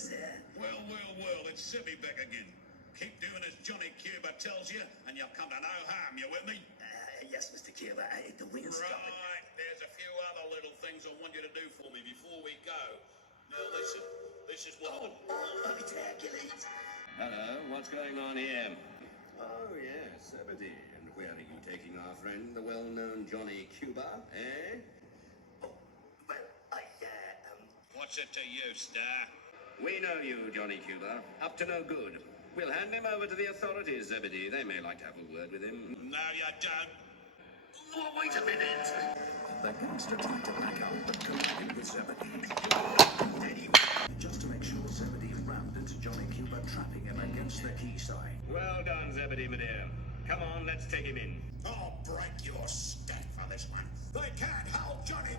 sir. Well, it's Sibby back again. Keep doing as Johnny Cuba tells you, and you'll come to no harm. You with me? Yes, Mr. Cuba. The wind's stopping. Right. There's a few other little things I want you to do for me before we go. Now listen, this is what... It's Hercules. Hello, what's going on here? Oh, yes, Zebedee. And where are you taking our friend, the well-known Johnny Cuba, eh? What's it to you, Star? We know you, Johnny Cuba. Up to no good. We'll hand him over to the authorities, Zebedee. They may like to have a word with him. No, you don't. Oh, wait a minute. The gangster tried to back out, but collided with Zebedee. Anyway, just to make sure Zebedee rammed into Johnny Cuba, trapping him against the key sign. Well done, Zebedee, my dear. Come on, let's take him in. I'll break your stack for this one. They can't hold Johnny